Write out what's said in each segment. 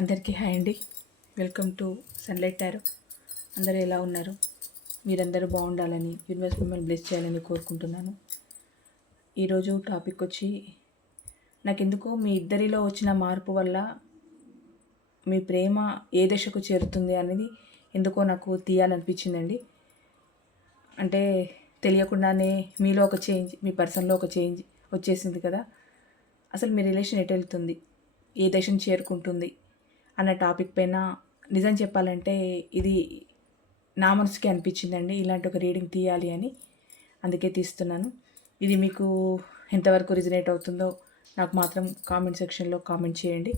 అందరికీ హాయ్ అండి. Welcome to sunlight tarot. అందరూ ఎలా ఉన్నారు? మీరందరూ బాగుండాలని యూనివర్స్ మిమ్మల్ని బ్లెస్ చేయాలని కోరుకుంటున్నాను. ఈరోజు టాపిక్ వచ్చి నాకెందుకో మీ ఇద్దరిలో వచ్చిన మార్పు వల్ల మీ ప్రేమ ఏ దశకు చేరుతుంది అనేది ఎందుకో నాకు తీయాలనిపించిందండి. అంటే తెలియకుండానే మీలో ఒక చేంజ్ మీ పర్సన్లో ఒక చేంజ్ వచ్చేసింది కదా. అసలు మీ రిలేషన్ ఎటు వెళ్తుంది? ఏ దశను చేరుకుంటుంది? అన్న టాపిక్ పైన నిజం చెప్పాలంటే ఇది నా మనసుకి అనిపించిందండి. ఇలాంటి ఒక రీడింగ్ తీయాలి అని అందుకే తీస్తున్నాను. ఇది మీకు ఎంతవరకు రిజనేట్ అవుతుందో నాకు మాత్రం కామెంట్ సెక్షన్లో కామెంట్ చేయండి.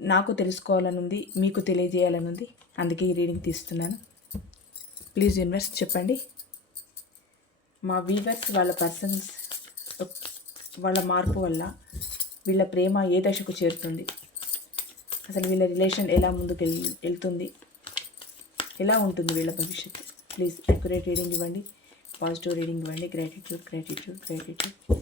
నాకు తెలుసుకోవాలని ఉంది మీకు తెలియజేయాలని ఉంది అందుకే ఈ రీడింగ్ తీస్తున్నాను. ప్లీజ్ యూనివర్స్ చెప్పండి. మా వీవర్స్ వాళ్ళ పర్సన్స్ వాళ్ళ మార్పు వల్ల వీళ్ళ ప్రేమ ఏ దశకు చేరుతుంది? అసలు వీళ్ళ రిలేషన్ ఎలా ముందుకు వెళ్తుంది? ఎలా ఉంటుంది వీళ్ళ భవిష్యత్తు? ప్లీజ్ అక్యురేట్ రీడింగ్ ఇవ్వండి. పాజిటివ్ రీడింగ్ ఇవ్వండి. గ్రాటిట్యూడ్ గ్రాటిట్యూడ్ గ్రాటిట్యూడ్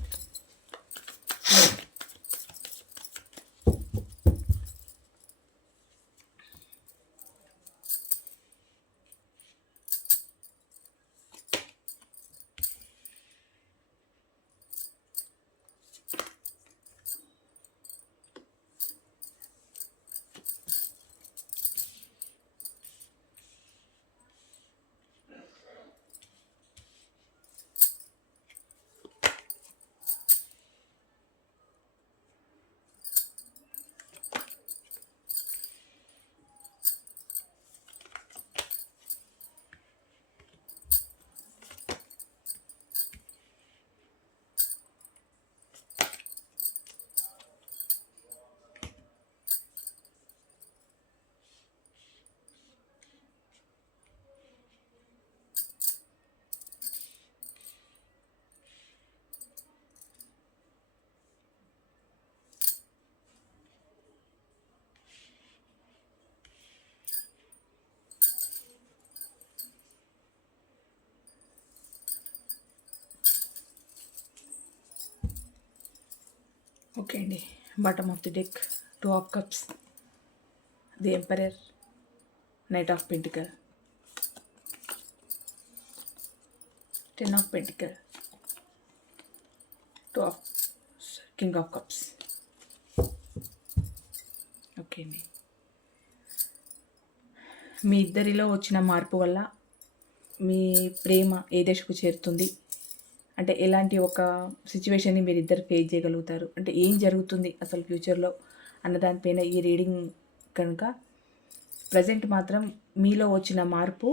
ఓకే అండి bottom of the deck two of cups the emperor knight of pentacles ten of pentacles two of king of cups okay అండి మీ ఇద్దరిలో వచ్చిన మార్పు వల్ల మీ ప్రేమ ఏ దశకు చేరుతుంది? అంటే ఎలాంటి ఒక సిచ్యువేషన్ని మీరు ఇద్దరు ఫేస్ చేయగలుగుతారు? అంటే ఏం జరుగుతుంది అసలు ఫ్యూచర్లో అన్న దానిపైన ఈ రీడింగ్ కనుక? ప్రజెంట్ మాత్రం మీలో వచ్చిన మార్పు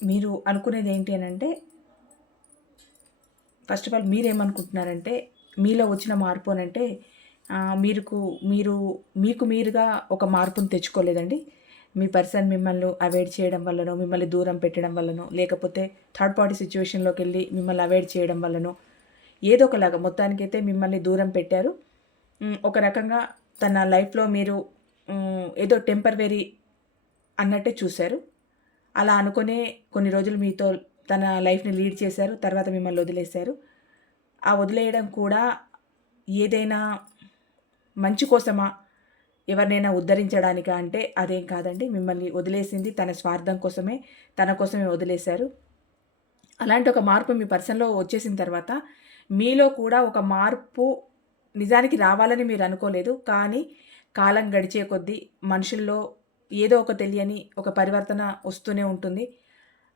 మీరు అనుకునేది ఏంటి అని అంటే ఫస్ట్ ఆఫ్ ఆల్ మీరేమనుకుంటున్నారంటే మీలో వచ్చిన మార్పు అని అంటే మీకు మీరు మీకు మీరుగా ఒక మార్పును తెచ్చుకోలేదండి. మీ పర్సన్ మిమ్మల్ని అవాయిడ్ చేయడం వల్లనో మిమ్మల్ని దూరం పెట్టడం వల్లనో లేకపోతే థర్డ్ పార్టీ సిచ్యువేషన్లోకి వెళ్ళి మిమ్మల్ని అవాయిడ్ చేయడం వల్లనో ఏదో ఒకలాగా మొత్తానికైతే మిమ్మల్ని దూరం పెట్టారు. ఒక రకంగా తన లైఫ్లో మీరు ఏదో టెంపర్వరీ అన్నట్టే చూశారు. అలా అనుకునే కొన్ని రోజులు మీతో తన లైఫ్ని లీడ్ చేశారు తర్వాత మిమ్మల్ని వదిలేశారు. ఆ వదిలేయడం కూడా ఏదైనా మంచి కోసమా? ఎవరినైనా ఉద్ధరించడానిక అంటే అదేం కాదండి. మిమ్మల్ని వదిలేసింది తన స్వార్థం కోసమే తన కోసమే వదిలేశారు. అలాంటి ఒక మార్పు మీ పర్సన్లో వచ్చేసిన తర్వాత మీలో కూడా ఒక మార్పు నిజానికి రావాలని మీరు అనుకోలేదు. కానీ కాలం గడిచే కొద్దీ మనుషుల్లో ఏదో ఒక తెలియని ఒక పరివర్తన వస్తూనే ఉంటుంది.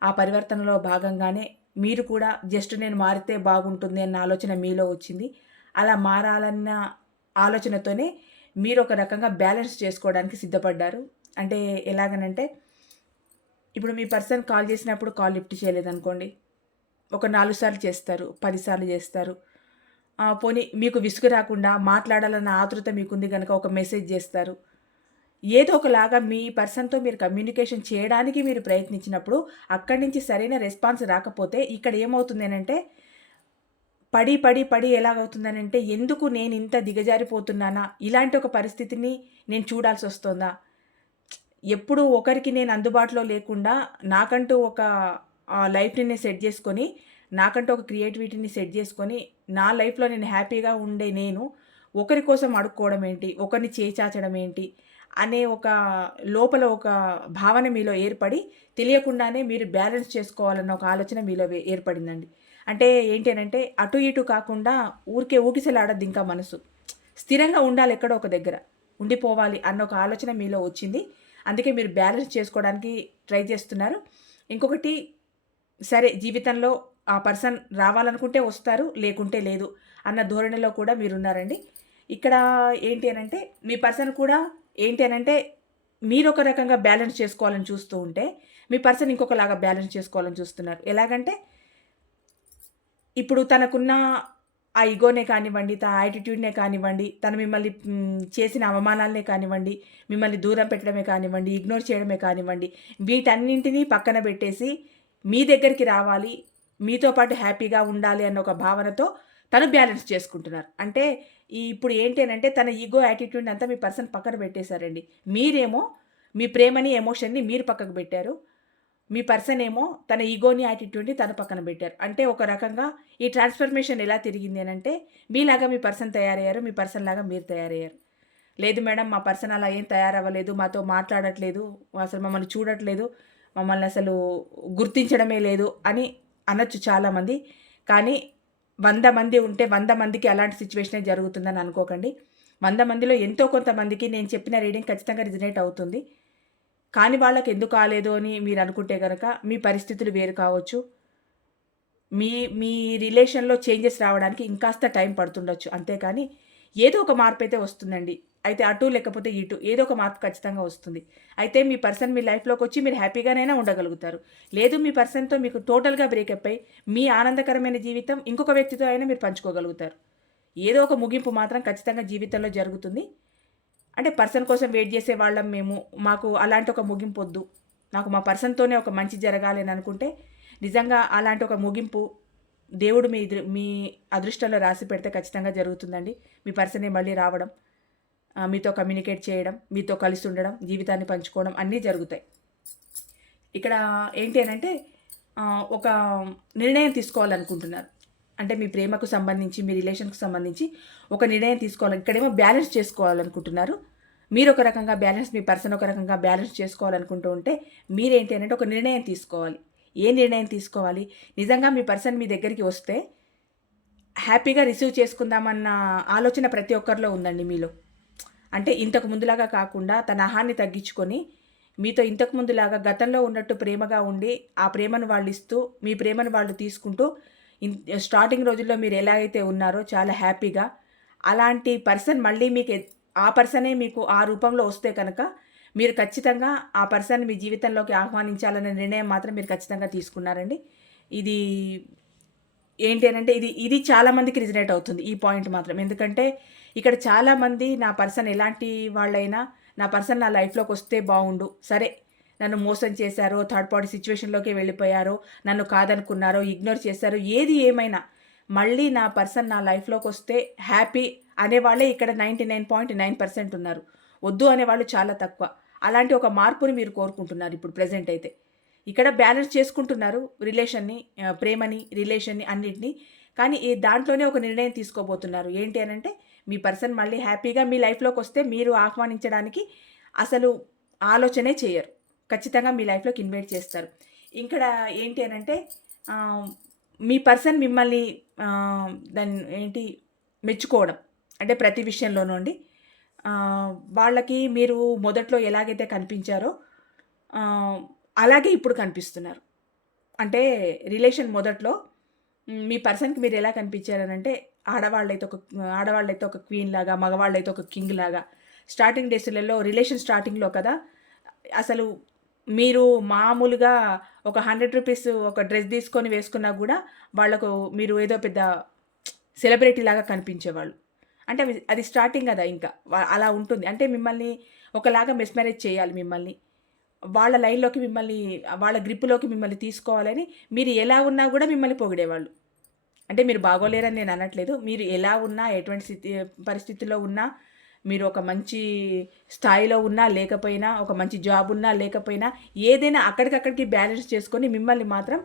ఆ పరివర్తనలో భాగంగానే మీరు కూడా జస్ట్ నేను మారితే బాగుంటుంది అన్న ఆలోచన మీలో వచ్చింది. అలా మారాలన్న ఆలోచనతోనే మీరు ఒక రకంగా బ్యాలెన్స్ చేసుకోవడానికి సిద్ధపడ్డారు? అంటే ఎలాగనంటే ఇప్పుడు మీ పర్సన్ కాల్ చేసినప్పుడు కాల్ లిఫ్ట్ చేయలేదనుకోండి. ఒక నాలుగు సార్లు చేస్తారు పదిసార్లు చేస్తారు. పోనీ మీకు విసుగు రాకుండా మాట్లాడాలన్న ఆతృత మీకుంది కనుక ఒక మెసేజ్ చేస్తారు. ఏదో ఒకలాగా మీ పర్సన్తో మీరు కమ్యూనికేషన్ చేయడానికి మీరు ప్రయత్నించినప్పుడు అక్కడి నుంచి సరైన రెస్పాన్స్ రాకపోతే ఇక్కడ ఏమవుతుంది అంటే పడి పడి పడి ఎలాగవుతుందనంటే ఎందుకు నేను ఇంత దిగజారిపోతున్నానా? ఇలాంటి ఒక పరిస్థితిని నేను చూడాల్సి వస్తుందా? ఎప్పుడు ఒకరికి నేను అందుబాటులో లేకుండా నాకంటూ ఒక లైఫ్ని నేను సెట్ చేసుకొని నాకంటూ ఒక క్రియేటివిటీని సెట్ చేసుకొని నా లైఫ్లో నేను హ్యాపీగా ఉండే నేను ఒకరి కోసం అడుక్కోవడం ఏంటి? ఒకరిని చేచాచడం ఏంటి? అనే ఒక లోపల ఒక భావన మీలో ఏర్పడి తెలియకుండానే మీరు బ్యాలెన్స్ చేసుకోవాలన్న ఒక ఆలోచన మీలో ఏర్పడిందండి. అంటే ఏంటి అని అంటే అటు ఇటు కాకుండా ఊరికే ఊకిసలాడద్దు ఇంకా మనసు. స్థిరంగా ఉండాలి ఎక్కడో ఒక దగ్గర. ఉండిపోవాలి అన్న ఒక ఆలోచన మీలో వచ్చింది. అందుకే మీరు బ్యాలెన్స్ చేసుకోవడానికి ట్రై చేస్తున్నారు. ఇంకొకటి సరే జీవితంలో ఆ పర్సన్ రావాలనుకుంటే వస్తారు లేకుంటే లేదు అన్న ధోరణిలో కూడా మీరున్నారండి. ఇక్కడ ఏంటి అని అంటే మీ పర్సన్ కూడా ఏంటి అని అంటే మీరు ఒక రకంగా బ్యాలెన్స్ చేసుకోవాలని చూస్తూ ఉంటే మీ పర్సన్ ఇంకొకలాగా బ్యాలెన్స్ చేసుకోవాలని చూస్తున్నారు. ఎలాగంటే ఇప్పుడు తనకున్న ఆ ఇగోనే కానివ్వండి తన యాటిట్యూడ్నే కానివ్వండి తను మిమ్మల్ని చేసిన అవమానాలనే కానివ్వండి మిమ్మల్ని దూరం పెట్టడమే కానివ్వండి ఇగ్నోర్ చేయడమే కానివ్వండి వీటన్నింటినీ పక్కన పెట్టేసి మీ దగ్గరికి రావాలి మీతో పాటు హ్యాపీగా ఉండాలి అన్న ఒక భావనతో తను బ్యాలెన్స్ చేసుకుంటున్నారు. అంటే ఈ ఇప్పుడు ఏంటి అని అంటే తన ఈగో యాటిట్యూడ్ అంతా మీ పర్సన్ పక్కన పెట్టేశారండి. మీరేమో మీ ప్రేమని ఎమోషన్ని మీరు పక్కకు పెట్టారు. మీ పర్సన్ ఏమో తన ఈగోని యాటిట్యూడ్ని తన పక్కన పెట్టారు. అంటే ఒక రకంగా ఈ ట్రాన్స్ఫర్మేషన్ ఎలా తిరిగింది అని అంటే మీలాగా మీ పర్సన్ తయారయ్యారు మీ పర్సన్ లాగా మీరు తయారయ్యారు. లేదు మేడం మా పర్సన్ అలా ఏం తయారవ్వలేదు మాతో మాట్లాడట్లేదు అసలు మమ్మల్ని చూడట్లేదు మమ్మల్ని అసలు గుర్తించడమే లేదు అని అనొచ్చు చాలామంది. కానీ వంద మంది ఉంటే వంద మందికి అలాంటి సిచ్యువేషనే జరుగుతుందని అనుకోకండి. వంద మందిలో ఎంతో కొంతమందికి నేను చెప్పిన రీడింగ్ ఖచ్చితంగా రిజనేట్ అవుతుంది. కాని వాళ్ళకి ఎందుకు కాలేదు అని మీరు అనుకుంటే కనుక మీ పరిస్థితులు వేరు కావచ్చు. మీ మీ రిలేషన్లో చేంజెస్ రావడానికి ఇంకాస్త టైం పడుతుండొచ్చు. అంతేకాని ఏదో ఒక మార్పు అయితే వస్తుందండి. అయితే అటు లేకపోతే ఇటు ఏదో ఒక మార్పు ఖచ్చితంగా వస్తుంది. అయితే మీ పర్సన్ మీ లైఫ్లోకి వచ్చి మీరు హ్యాపీగానైనా ఉండగలుగుతారు. లేదు మీ పర్సన్తో మీకు టోటల్గా బ్రేకప్ అయి మీ ఆనందకరమైన జీవితం ఇంకొక వ్యక్తితో అయినా మీరు పంచుకోగలుగుతారు. ఏదో ఒక ముగింపు మాత్రం ఖచ్చితంగా జీవితంలో జరుగుతుంది. అంటే పర్సన్ కోసం వెయిట్ చేసే వాళ్ళం మేము. మాకు అలాంటి ఒక ముగింపు వద్దు నాకు మా పర్సన్తోనే ఒక మంచి జరగాలి అని అనుకుంటే నిజంగా అలాంటి ఒక ముగింపు దేవుడు మీ మీ అదృష్టంలో రాసి పెడితే ఖచ్చితంగా జరుగుతుందండి. మీ పర్సనే మళ్ళీ రావడం మీతో కమ్యూనికేట్ చేయడం మీతో కలిసి ఉండడం జీవితాన్ని పంచుకోవడం అన్నీ జరుగుతాయి. ఇక్కడ ఏంటి అని అంటే ఒక నిర్ణయం తీసుకోవాలనుకుంటున్నారు. అంటే మీ ప్రేమకు సంబంధించి మీ రిలేషన్కు సంబంధించి ఒక నిర్ణయం తీసుకోవాలి ఇక్కడేమో బ్యాలెన్స్ చేసుకోవాలనుకుంటున్నారు. మీరు ఒక రకంగా బ్యాలెన్స్ మీ పర్సన్ ఒక రకంగా బ్యాలెన్స్ చేసుకోవాలనుకుంటూ ఉంటే మీరేంటి అంటే ఒక నిర్ణయం తీసుకోవాలి. ఏ నిర్ణయం తీసుకోవాలి? నిజంగా మీ పర్సన్ మీ దగ్గరికి వస్తే హ్యాపీగా రిసీవ్ చేసుకుందామన్న ఆలోచన ప్రతి ఒక్కరిలో ఉందండి మీలో. అంటే ఇంతకు ముందులాగా కాకుండా తన ఆహాన్ని తగ్గించుకొని మీతో ఇంతకు ముందులాగా గతంలో ఉన్నట్టు ప్రేమగా ఉండి ఆ ప్రేమను వాళ్ళు ఇస్తూ మీ ప్రేమను వాళ్ళు తీసుకుంటూ స్టార్టింగ్ రోజుల్లో మీరు ఎలాగైతే ఉన్నారో చాలా హ్యాపీగా. అలాంటి పర్సన్ మళ్ళీ మీకు ఆ పర్సనే మీకు ఆ రూపంలో వస్తే కనుక మీరు ఖచ్చితంగా ఆ పర్సన్ మీ జీవితంలోకి ఆహ్వానించాలనే నిర్ణయం మాత్రం మీరు ఖచ్చితంగా తీసుకున్నారండి. ఇది ఏంటి అని అంటే ఇది ఇది చాలామందికి రిజనేట్ అవుతుంది ఈ పాయింట్ మాత్రం. ఎందుకంటే ఇక్కడ చాలామంది నా పర్సన్ ఎలాంటి వాళ్ళైనా నా పర్సన్ నా లైఫ్లోకి వస్తే బాగుండు. సరే నన్ను మోసం చేశారో థర్డ్ పార్టీ సిచ్యువేషన్లోకి వెళ్ళిపోయారో నన్ను కాదనుకున్నారో ఇగ్నోర్ చేశారో ఏది ఏమైనా మళ్ళీ నా పర్సన్ నా లైఫ్లోకి వస్తే హ్యాపీ అనేవాళ్ళే ఇక్కడ ninety nine point nine percent ఉన్నారు. వద్దు అనేవాళ్ళు చాలా తక్కువ. అలాంటి ఒక మార్పుని మీరు కోరుకుంటున్నారు ఇప్పుడు ప్రజెంట్ అయితే. ఇక్కడ బ్యాలెన్స్ చేసుకుంటున్నారు రిలేషన్ని ప్రేమని రిలేషన్ని అన్నిటినీ కానీ ఈ దాంట్లోనే ఒక నిర్ణయం తీసుకోబోతున్నారు. ఏంటి అని అంటే మీ పర్సన్ మళ్ళీ హ్యాపీగా మీ లైఫ్లోకి వస్తే మీరు ఆహ్వానించడానికి అసలు ఆలోచనే చేయరు. ఖచ్చితంగా మీ లైఫ్లోకి ఇన్వైట్ చేస్తారు. ఇక్కడ ఏంటి అని అంటే మీ పర్సన్ మిమ్మల్ని దాన్ని ఏంటి మెచ్చుకోవడం. అంటే ప్రతి విషయంలోనూ అండి. వాళ్ళకి మీరు మొదట్లో ఎలాగైతే కనిపించారో అలాగే ఇప్పుడు కనిపిస్తున్నారు. అంటే రిలేషన్ మొదట్లో మీ పర్సన్కి మీరు ఎలా కనిపించారనంటే ఆడవాళ్ళైతే ఒక ఆడవాళ్ళైతే ఒక క్వీన్ లాగా మగవాళ్ళైతే ఒక కింగ్ లాగా. స్టార్టింగ్ డేస్లలో రిలేషన్ స్టార్టింగ్లో కదా అసలు మీరు మామూలుగా ఒక హండ్రెడ్ రూపీస్ ఒక డ్రెస్ తీసుకొని వేసుకున్నా కూడా వాళ్ళకు మీరు ఏదో పెద్ద సెలబ్రిటీ లాగా కనిపించేవాళ్ళు. అంటే అది స్టార్టింగ్ కదా ఇంకా. అలా ఉంటుంది. అంటే మిమ్మల్ని ఒకలాగా మెస్మరేజ్ చేయాలి మిమ్మల్ని. వాళ్ళ లైన్లోకి మిమ్మల్ని వాళ్ళ గ్రిప్పులోకి మిమ్మల్ని తీసుకోవాలని మీరు ఎలా ఉన్నా కూడా మిమ్మల్ని పొగిడేవాళ్ళు. అంటే మీరు బాగోలేరని నేను అనట్లేదు. మీరు ఎలా ఉన్నా ఎటువంటి స్థితి పరిస్థితుల్లో ఉన్నా మీరు ఒక మంచి స్థాయిలో ఉన్నా లేకపోయినా ఒక మంచి జాబ్ ఉన్నా లేకపోయినా ఏదైనా అక్కడికక్కడికి బ్యాలెన్స్ చేసుకొని మిమ్మల్ని మాత్రం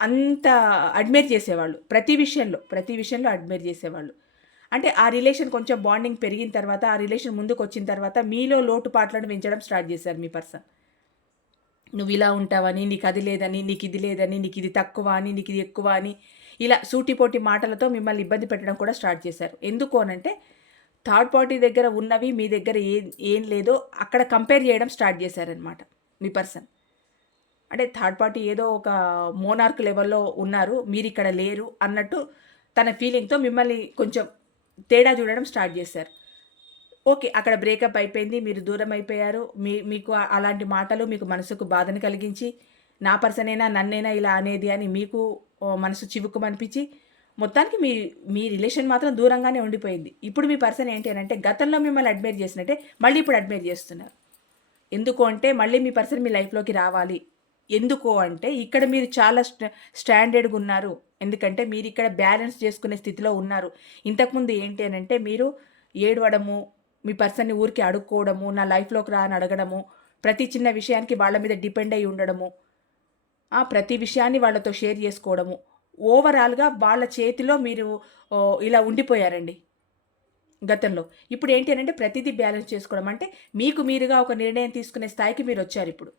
అంత అడ్మైర్ చేసేవాళ్ళు. ప్రతి విషయంలో ప్రతి విషయంలో అడ్మైర్ చేసేవాళ్ళు. అంటే ఆ రిలేషన్ కొంచెం బాండింగ్ పెరిగిన తర్వాత ఆ రిలేషన్ ముందుకు వచ్చిన తర్వాత మీలో లోటుపాట్లను పెంచడం స్టార్ట్ చేశారు మీ పర్సన్. నువ్వు ఇలా ఉంటావని నీకు అది లేదని నీకు ఇది లేదని నీకు ఇది తక్కువ అని నీకు ఇది ఎక్కువ అని ఇలా సూటిపోటి మాటలతో మిమ్మల్ని ఇబ్బంది పెట్టడం కూడా స్టార్ట్ చేశారు. ఎందుకు అనంటే థర్డ్ పార్టీ దగ్గర ఉన్నవి మీ దగ్గర ఏం ఏం లేదో అక్కడ కంపేర్ చేయడం స్టార్ట్ చేశారనమాట మీ పర్సన్. అంటే థర్డ్ పార్టీ ఏదో ఒక మోనార్క్ లెవెల్లో ఉన్నారు మీరు ఇక్కడ లేరు అన్నట్టు తన ఫీలింగ్తో మిమ్మల్ని కొంచెం తేడా చూడడం స్టార్ట్ చేశారు. ఓకే అక్కడ బ్రేకప్ అయిపోయింది మీరు దూరం అయిపోయారు మీ మీకు అలాంటి మాటలు మీకు మనసుకు బాధను కలిగించి నా పర్సనైనా నన్నైనా ఇలా అనేది అని మీకు మనసు మనసు చివుక్కుమనిపించి మొత్తానికి మీ మీ రిలేషన్ మాత్రం దూరంగానే ఉండిపోయింది. ఇప్పుడు మీ పర్సన్ ఏంటి అని అంటే గతంలో మిమ్మల్ని అడ్మైర్ చేసినట్టే మళ్ళీ ఇప్పుడు అడ్మైర్ చేస్తున్నారు. ఎందుకు అంటే మళ్ళీ మీ పర్సన్ మీ లైఫ్లోకి రావాలి. ఎందుకు అంటే ఇక్కడ మీరు చాలా స్టాండర్డ్గా ఉన్నారు. ఎందుకంటే మీరు ఇక్కడ బ్యాలెన్స్ చేసుకునే స్థితిలో ఉన్నారు. ఇంతకుముందు ఏంటి అని అంటే మీరు ఏడవడము మీ పర్సన్ని ఊరికి అడుక్కోవడము నా లైఫ్లోకి రా అని అడగడము ప్రతి చిన్న విషయానికి వాళ్ళ మీద డిపెండ్ అయి ఉండడము ప్రతి విషయాన్ని వాళ్ళతో షేర్ చేసుకోవడము ఓవరాల్గా వాళ్ళ చేతిలో మీరు ఇలా ఉండిపోయారండి గతంలో. ఇప్పుడు ఏంటి అని అంటే ప్రతిదీ బ్యాలెన్స్ చేసుకోవడం. అంటే మీకు మీరుగా ఒక నిర్ణయం తీసుకునే స్థాయికి మీరు వచ్చారు ఇప్పుడు.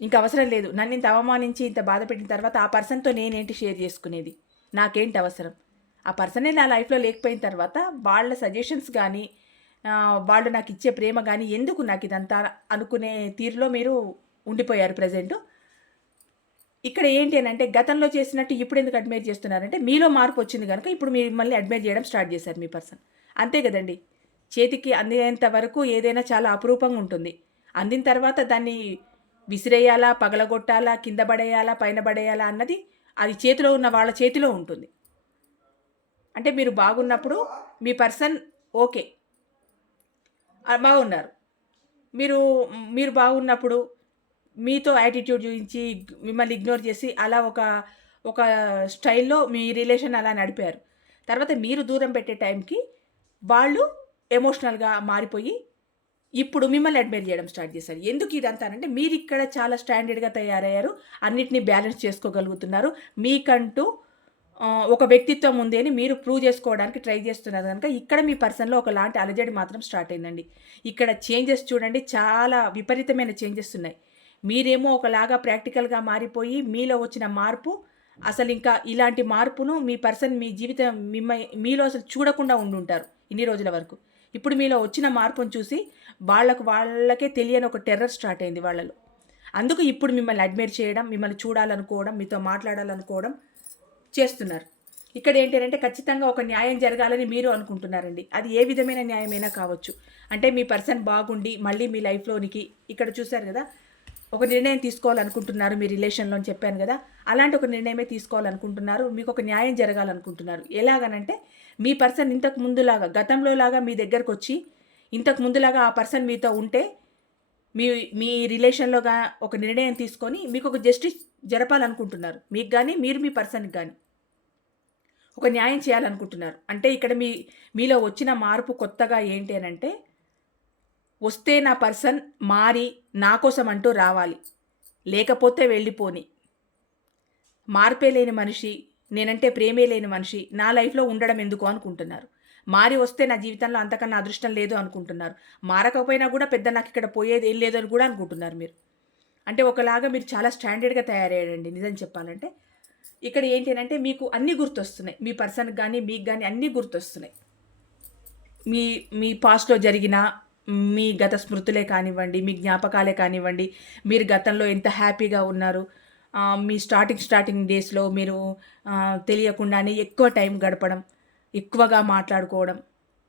ఇంకా అవసరం లేదు. నన్ను ఇంత అవమానించి ఇంత బాధ పెట్టిన తర్వాత ఆ పర్సన్తో నేనేంటి షేర్ చేసుకునేది? నాకేంటి అవసరం? ఆ పర్సనే నా లైఫ్లో లేకపోయిన తర్వాత వాళ్ళ సజెషన్స్ కానీ వాళ్ళు నాకు ఇచ్చే ప్రేమ కానీ ఎందుకు నాకు ఇదంతా అనుకునే తీరులో మీరు ఉండిపోయారు ప్రజెంట్? ఇక్కడ ఏంటి అని అంటే గతంలో చేసినట్టు ఇప్పుడు ఎందుకు అడ్మైర్ చేస్తున్నారంటే మీలో మార్పు వచ్చింది కనుక ఇప్పుడు మిమ్మల్ని అడ్మైర్ చేయడం స్టార్ట్ చేశారు మీ పర్సన్ అంతే కదండి. చేతికి అందినంత వరకు ఏదైనా చాలా అపురూపంగా ఉంటుంది. అందిన తర్వాత దాన్ని విసిరేయాలా పగలగొట్టాలా కింద పడేయాలా పైన పడేయాలా అన్నది అది చేతిలో ఉన్న వాళ్ళ చేతిలో ఉంటుంది. అంటే మీరు బాగున్నప్పుడు మీ పర్సన్ ఓకే బాగున్నారు. మీరు మీరు బాగున్నప్పుడు మీతో యాటిట్యూడ్ చూపించి మిమ్మల్ని ఇగ్నోర్ చేసి అలా ఒక ఒక స్టైల్లో మీ రిలేషన్ అలా నడిపారు. తర్వాత మీరు దూరం పెట్టే టైంకి వాళ్ళు ఎమోషనల్గా మారిపోయి ఇప్పుడు మిమ్మల్ని అడ్మైర్ చేయడం స్టార్ట్ చేశారు. ఎందుకు ఇదంతా అంటే మీరు ఇక్కడ చాలా స్టాండర్డ్గా తయారయ్యారు. అన్నిటినీ బ్యాలెన్స్ చేసుకోగలుగుతున్నారు. మీకంటూ ఒక వ్యక్తిత్వం ఉంది అని మీరు ప్రూవ్ చేసుకోవడానికి ట్రై చేస్తున్నారు కనుక ఇక్కడ మీ పర్సన్లో ఒకలాంటి అలజడి మాత్రం స్టార్ట్ అయిందండి. ఇక్కడ చేంజెస్ చూడండి చాలా విపరీతమైన చేంజెస్ ఉన్నాయి. మీరేమో ఒకలాగా ప్రాక్టికల్గా మారిపోయి మీలో వచ్చిన మార్పు అసలు ఇంకా ఇలాంటి మార్పును మీ పర్సన్ మీ జీవితం మిమ్మ మీలో అసలు చూడకుండా ఉండుంటారు ఇన్ని రోజుల వరకు. ఇప్పుడు మీలో వచ్చిన మార్పును చూసి వాళ్ళకు వాళ్ళకే తెలియని ఒక టెర్రర్ స్టార్ట్ అయింది వాళ్ళలో. అందుకు ఇప్పుడు మిమ్మల్ని అడ్మిట్ చేయడం మిమ్మల్ని చూడాలనుకోవడం మీతో మాట్లాడాలనుకోవడం చేస్తున్నారు. ఇక్కడ ఏంటంటే ఖచ్చితంగా ఒక న్యాయం జరగాలని మీరు అనుకుంటున్నారండి. అది ఏ విధమైన న్యాయమైనా కావచ్చు. అంటే మీ పర్సన్ బాగుండి మళ్ళీ మీ లైఫ్లోనికి ఇక్కడ చూశారు కదా ఒక నిర్ణయం తీసుకోవాలనుకుంటున్నారు మీ రిలేషన్లో అని చెప్పాను కదా అలాంటి ఒక నిర్ణయమే తీసుకోవాలనుకుంటున్నారు మీకు ఒక న్యాయం జరగాలనుకుంటున్నారు. ఎలాగనంటే మీ పర్సన్ ఇంతకు ముందులాగా గతంలో లాగా మీ దగ్గరకు వచ్చి ఇంతకు ముందులాగా ఆ పర్సన్ మీతో ఉంటే మీ మీ రిలేషన్లోగా ఒక నిర్ణయం తీసుకొని మీకు ఒక జస్టిస్ జరపాలనుకుంటున్నారు. మీకు కానీ మీరు మీ పర్సన్కి కానీ ఒక న్యాయం చేయాలనుకుంటున్నారు. అంటే ఇక్కడ మీ మీలో వచ్చిన మార్పు కొత్తగా ఏంటి అని అంటే వస్తే నా పర్సన్ మారి నా కోసం అంటూ రావాలి. లేకపోతే వెళ్ళిపోని. మార్పే లేని మనిషి నేనంటే ప్రేమే లేని మనిషి నా లైఫ్లో ఉండడం ఎందుకు అనుకుంటున్నారు? మారి వస్తే నా జీవితంలో అంతకన్నా అదృష్టం లేదు అనుకుంటున్నారు. మారకపోయినా కూడా పెద్ద నాకు ఇక్కడ పోయేది ఏం లేదు అని కూడా అనుకుంటున్నారు మీరు. అంటే ఒకలాగా మీరు చాలా స్టాండర్డ్గా తయారయ్యాడండి నిజం చెప్పాలంటే. ఇక్కడ ఏంటి అంటే మీకు అన్నీ గుర్తొస్తున్నాయి. మీ పర్సన్కి కానీ మీకు కానీ అన్నీ గుర్తొస్తున్నాయి. మీ మీ పాస్ట్లో జరిగిన మీ గత స్మృతులే కానివ్వండి మీ జ్ఞాపకాలే కానివ్వండి మీరు గతంలో ఎంత హ్యాపీగా ఉన్నారు మీ స్టార్టింగ్ స్టార్టింగ్ డేస్లో మీరు తెలియకుండానే ఎక్కువ టైం గడపడం ఎక్కువగా మాట్లాడుకోవడం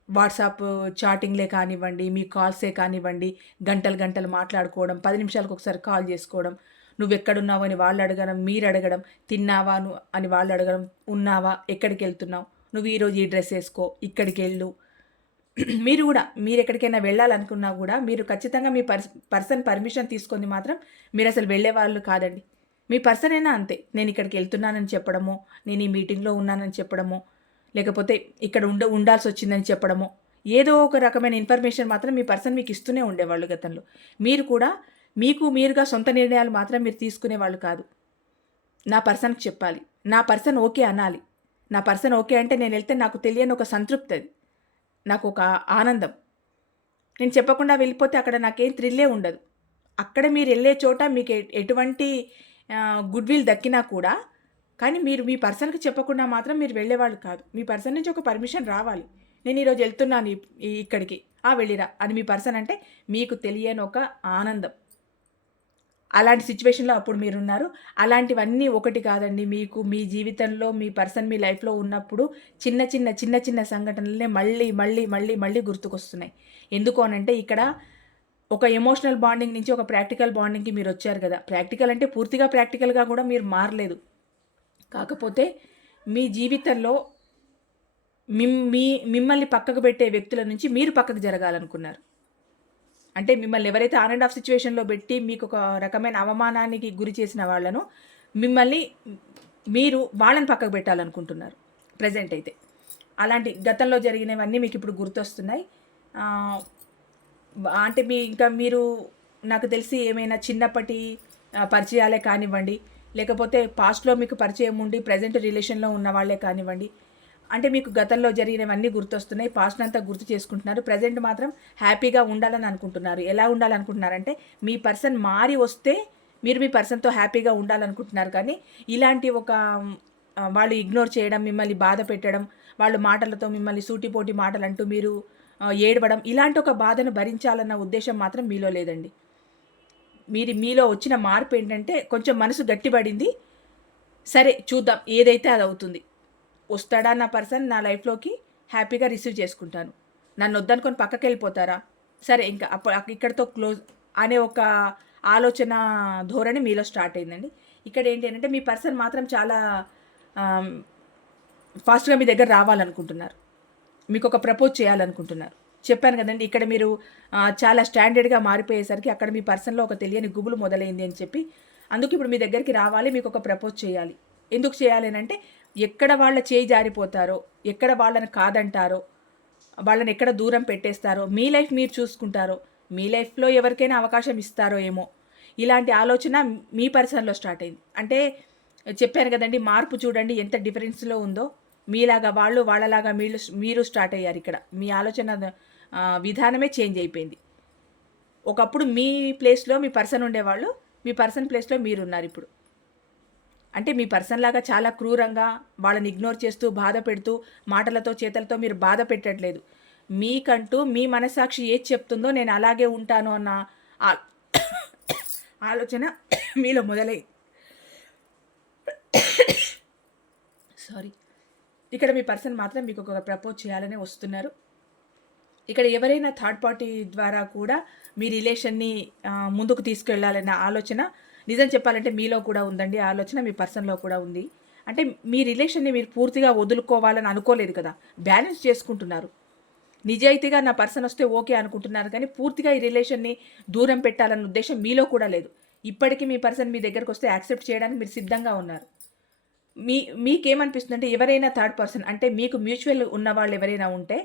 వాట్సాప్ చాటింగ్లే కానివ్వండి మీ కాల్సే కానివ్వండి గంటలు గంటలు మాట్లాడుకోవడం పది నిమిషాలకు ఒకసారి కాల్ చేసుకోవడం నువ్వు ఎక్కడున్నావు అని వాళ్ళు అడగడం మీరు అడగడం తిన్నావా అని వాళ్ళు అడగడం ఉన్నావా ఎక్కడికి వెళ్తున్నావు నువ్వు ఈరోజు ఈ డ్రెస్ వేసుకో ఇక్కడికి వెళ్ళు మీరు కూడా మీరు ఎక్కడికైనా వెళ్ళాలనుకున్నా కూడా మీరు ఖచ్చితంగా మీ పర్స్ పర్సన్ పర్మిషన్ తీసుకొని మాత్రం మీరు అసలు వెళ్ళే వాళ్ళు కాదండి. మీ పర్సన్ అయినా అంతే నేను ఇక్కడికి వెళ్తున్నానని చెప్పడము నేను ఈ మీటింగ్లో ఉన్నానని చెప్పడము లేకపోతే ఇక్కడ ఉండ ఉండాల్సి వచ్చిందని చెప్పడము ఏదో ఒక రకమైన ఇన్ఫర్మేషన్ మాత్రం మీ పర్సన్ మీకు ఇస్తూనే ఉండేవాళ్ళు గతంలో. మీరు కూడా మీకు మీరుగా సొంత నిర్ణయాలు మాత్రం మీరు తీసుకునేవాళ్ళు కాదు. నా పర్సన్కి చెప్పాలి. నా పర్సన్ ఓకే అనాలి. నా పర్సన్ ఓకే అంటే నేను వెళ్తే నాకు తెలియని ఒక సంతృప్తి అది. నాకు ఒక ఆనందం. నేను చెప్పకుండా వెళ్ళిపోతే అక్కడ నాకేం థ్రిల్లే ఉండదు. అక్కడ మీరు వెళ్ళే చోట మీకు ఎటువంటి గుడ్ విల్ దక్కినా కూడా కానీ మీరు మీ పర్సన్కి చెప్పకుండా మాత్రం మీరు వెళ్ళేవాళ్ళు కాదు. మీ పర్సన్ నుంచి ఒక పర్మిషన్ రావాలి. నేను ఈరోజు వెళ్తున్నాను ఇక్కడికి. ఆ వెళ్ళిరా. అని మీ పర్సన్ అంటే మీకు తెలియని ఒక ఆనందం. అలాంటి సిచ్యువేషన్లో అప్పుడు మీరున్నారు. అలాంటివన్నీ ఒకటి కాదండి. మీకు మీ జీవితంలో మీ పర్సన్ మీ లైఫ్లో ఉన్నప్పుడు చిన్న చిన్న చిన్న చిన్న సంఘటనలనే మళ్ళీ మళ్ళీ మళ్ళీ మళ్ళీ గుర్తుకొస్తున్నాయి. ఎందుకు అనంటే ఇక్కడ ఒక ఎమోషనల్ బాండింగ్ నుంచి ఒక ప్రాక్టికల్ బాండింగ్కి మీరు వచ్చారు కదా. ప్రాక్టికల్ అంటే పూర్తిగా ప్రాక్టికల్గా కూడా మీరు మారలేదు. కాకపోతే మీ జీవితంలో మిమ్ మీ మిమ్మల్ని పక్కకు పెట్టే వ్యక్తుల నుంచి మీరు పక్కకు జరగాలనుకున్నారు. అంటే మిమ్మల్ని ఎవరైతే ఆన్ అండ్ ఆఫ్ సిచ్యువేషన్లో పెట్టి మీకు ఒక రకమైన అవమానానికి గురి చేసిన వాళ్ళను మిమ్మల్ని మీరు వాళ్ళని పక్కకు పెట్టాలనుకుంటున్నారు ప్రజెంట్ అయితే. అలాంటి గతంలో జరిగినవన్నీ మీకు ఇప్పుడు గుర్తొస్తున్నాయి. అంటే మీ ఇంకా మీరు నాకు తెలిసి ఏమైనా చిన్నప్పటి పరిచయాలే కానివ్వండి లేకపోతే పాస్ట్లో మీకు పరిచయం ఉండి ప్రజెంట్ రిలేషన్లో ఉన్న వాళ్ళే కానివ్వండి అంటే మీకు గతంలో జరిగినవన్నీ గుర్తొస్తున్నాయి పాస్ట్ అంతా గుర్తు చేసుకుంటున్నారు. ప్రజెంట్ మాత్రం హ్యాపీగా ఉండాలని అనుకుంటున్నారు. ఎలా ఉండాలనుకుంటున్నారంటే మీ పర్సన్ మారి వస్తే మీరు మీ పర్సన్తో హ్యాపీగా ఉండాలనుకుంటున్నారు కానీ ఇలాంటి ఒక వాళ్ళు ఇగ్నోర్ చేయడం మిమ్మల్ని బాధ పెట్టడం వాళ్ళు మాటలతో మిమ్మల్ని సూటిపోటి మాటలు అంటూ మీరు ఏడవడం ఇలాంటి ఒక బాధను భరించాలన్న ఉద్దేశం మాత్రం మీలో లేదండి. మీరు మీలో వచ్చిన మార్పు ఏంటంటే కొంచెం మనసు గట్టిపడింది సరే చూద్దాం ఏదైతే అది అవుతుంది వస్తాడా నా పర్సన్ నా లైఫ్లోకి హ్యాపీగా రిసీవ్ చేసుకుంటాను. నన్ను వద్దనుకొని పక్కకి వెళ్ళిపోతారా? సరే ఇంకా అప్పుడు ఇక్కడతో ఇక్కడితో క్లోజ్ అనే ఒక ఆలోచన ధోరణి మీలో స్టార్ట్ అయిందండి. ఇక్కడ ఏంటి అంటే మీ పర్సన్ మాత్రం చాలా ఫాస్ట్గా మీ దగ్గర రావాలనుకుంటున్నారు. మీకు ఒక ప్రపోజ్ చేయాలనుకుంటున్నారు. చెప్పాను కదండి ఇక్కడ మీరు చాలా స్టాండర్డ్గా మారిపోయేసరికి అక్కడ మీ పర్సన్లో ఒక తెలియని గుబులు మొదలైంది అని చెప్పి అందుకు ఇప్పుడు మీ దగ్గరికి రావాలి మీకు ఒక ప్రపోజ్ చేయాలి. ఎందుకు చేయాలి అని అంటే ఎక్కడ వాళ్ళ చేయి జారిపోతారో ఎక్కడ వాళ్ళని కాదంటారో వాళ్ళని ఎక్కడ దూరం పెట్టేస్తారో మీ లైఫ్ మీరు చూసుకుంటారో మీ లైఫ్లో ఎవరికైనా అవకాశం ఇస్తారో ఏమో ఇలాంటి ఆలోచన మీ పర్సన్లో స్టార్ట్ అయింది. అంటే చెప్పాను కదండి మార్పు చూడండి ఎంత డిఫరెన్స్లో ఉందో మీలాగా వాళ్ళు వాళ్ళలాగా మీరు మీరు స్టార్ట్ అయ్యారు ఇక్కడ. మీ ఆలోచన విధానమే చేంజ్ అయిపోయింది. ఒకప్పుడు మీ ప్లేస్లో మీ పర్సన్ ఉండేవాళ్ళు మీ పర్సన్ ప్లేస్లో మీరున్నారు ఇప్పుడు. అంటే మీ పర్సన్ లాగా చాలా క్రూరంగా వాళ్ళని ఇగ్నోర్ చేస్తూ బాధ పెడుతూ మాటలతో చేతలతో మీరు బాధ పెట్టట్లేదు. మీకంటూ మీ మనసాక్షి ఏది చెప్తుందో నేను అలాగే ఉంటాను అన్న ఆలోచన మీలో మొదలై సారీ. ఇక్కడ మీ పర్సన్ మాత్రం మీకు ఒక ప్రపోజ్ చేయాలనే వస్తున్నారు. ఇక్కడ ఎవరైనా థర్డ్ పార్టీ ద్వారా కూడా మీ రిలేషన్ని ముందుకు తీసుకెళ్ళాలన్న ఆలోచన నిజం చెప్పాలంటే మీలో కూడా ఉందండి. ఆలోచన మీ పర్సన్లో కూడా ఉంది. అంటే మీ రిలేషన్ని మీరు పూర్తిగా వదులుకోవాలని అనుకోలేదు కదా. బ్యాలెన్స్ చేసుకుంటున్నారు. నిజాయితీగా నా పర్సన్ వస్తే ఓకే అనుకుంటున్నారు కానీ పూర్తిగా ఈ రిలేషన్ని దూరం పెట్టాలన్న ఉద్దేశం మీలో కూడా లేదు. ఇప్పటికీ మీ పర్సన్ మీ దగ్గరకు వస్తే యాక్సెప్ట్ చేయడానికి మీరు సిద్ధంగా ఉన్నారు. మీ మీకేమనిపిస్తుంది అంటే ఎవరైనా థర్డ్ పర్సన్ అంటే మీకు మ్యూచువల్ ఉన్న వాళ్ళు ఎవరైనా ఉంటే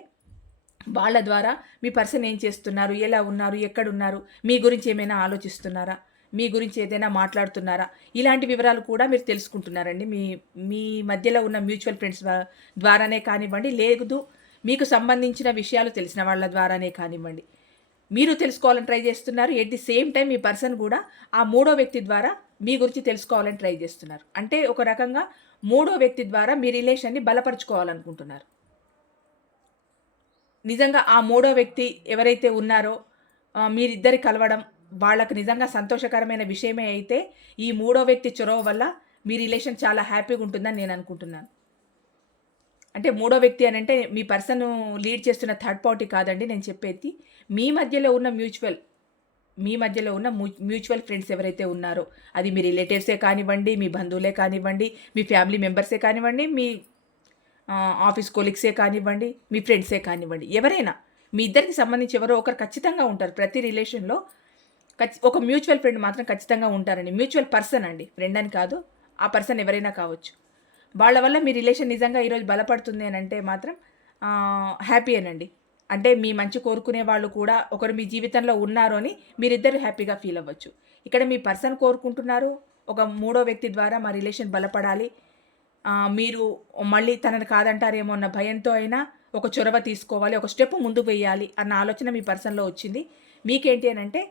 వాళ్ళ ద్వారా మీ పర్సన్ ఏం చేస్తున్నారు? ఎలా ఉన్నారు? ఎక్కడున్నారు? మీ గురించి ఏమైనా ఆలోచిస్తున్నారా? మీ గురించి ఏదైనా మాట్లాడుతున్నారా? ఇలాంటి వివరాలు కూడా మీరు తెలుసుకుంటున్నారండి. మీ మీ మధ్యలో ఉన్న మ్యూచువల్ ఫ్రెండ్స్ ద్వారానే కానివ్వండి లేదు మీకు సంబంధించిన విషయాలు తెలిసిన వాళ్ళ ద్వారానే కానివ్వండి. మీరు తెలుసుకోవాలని ట్రై చేస్తున్నారు. ఎట్ ది సేమ్ టైం మీ పర్సన్ కూడా ఆ మూడో వ్యక్తి ద్వారా మీ గురించి తెలుసుకోవాలని ట్రై చేస్తున్నారు. అంటే ఒక రకంగా మూడో వ్యక్తి ద్వారా మీ రిలేషన్ని బలపరుచుకోవాలనుకుంటున్నారు. నిజంగా ఆ మూడో వ్యక్తి ఎవరైతే ఉన్నారో మీరిద్దరి కలవడం వాళ్ళకు నిజంగా సంతోషకరమైన విషయమే అయితే ఈ మూడో వ్యక్తి చొరవ వల్ల మీ రిలేషన్ చాలా హ్యాపీగా ఉంటుందని నేను అనుకుంటున్నాను. అంటే మూడో వ్యక్తి అని అంటే మీ పర్సన్ లీడ్ చేస్తున్న థర్డ్ పార్టీ కాదండి నేను చెప్పేది. మీ మధ్యలో ఉన్న మ్యూచువల్ మీ మధ్యలో ఉన్న మ్యూచువల్ ఫ్రెండ్స్ ఎవరైతే ఉన్నారో అది మీ రిలేటివ్సే కానివ్వండి మీ బంధువులే కానివ్వండి మీ ఫ్యామిలీ మెంబర్సే కానివ్వండి మీ ఆఫీస్ కొలీగ్సే కానివ్వండి మీ ఫ్రెండ్సే కానివ్వండి. ఎవరైనా మీ ఇద్దరికి సంబంధించి ఎవరో ఒకరు ఖచ్చితంగా ఉంటారు. ప్రతి రిలేషన్లో ఒక మ్యూచువల్ ఫ్రెండ్ మాత్రం ఖచ్చితంగా ఉంటారండి. మ్యూచువల్ పర్సన్ అండి. ఫ్రెండ్ అని కాదు ఆ పర్సన్ ఎవరైనా కావచ్చు. వాళ్ళ వల్ల మీ రిలేషన్ నిజంగా ఈరోజు బలపడుతుంది అని అంటే మాత్రం హ్యాపీయేనండి అంటే మీ మంచి కోరుకునే వాళ్ళు కూడా ఒకరు మీ జీవితంలో ఉన్నారు అని మీరిద్దరు హ్యాపీగా ఫీల్ అవ్వచ్చు. ఇక్కడ మీ పర్సన్ కోరుకుంటున్నారు ఒక మూడో వ్యక్తి ద్వారా మా రిలేషన్ బలపడాలి. మీరు మళ్ళీ తనని కాదంటారేమో అన్న భయంతో అయినా ఒక చొరవ తీసుకోవాలి ఒక స్టెప్ ముందు వేయాలి అన్న ఆలోచన మీ పర్సన్లో వచ్చింది. మీకేంటి అని అంటే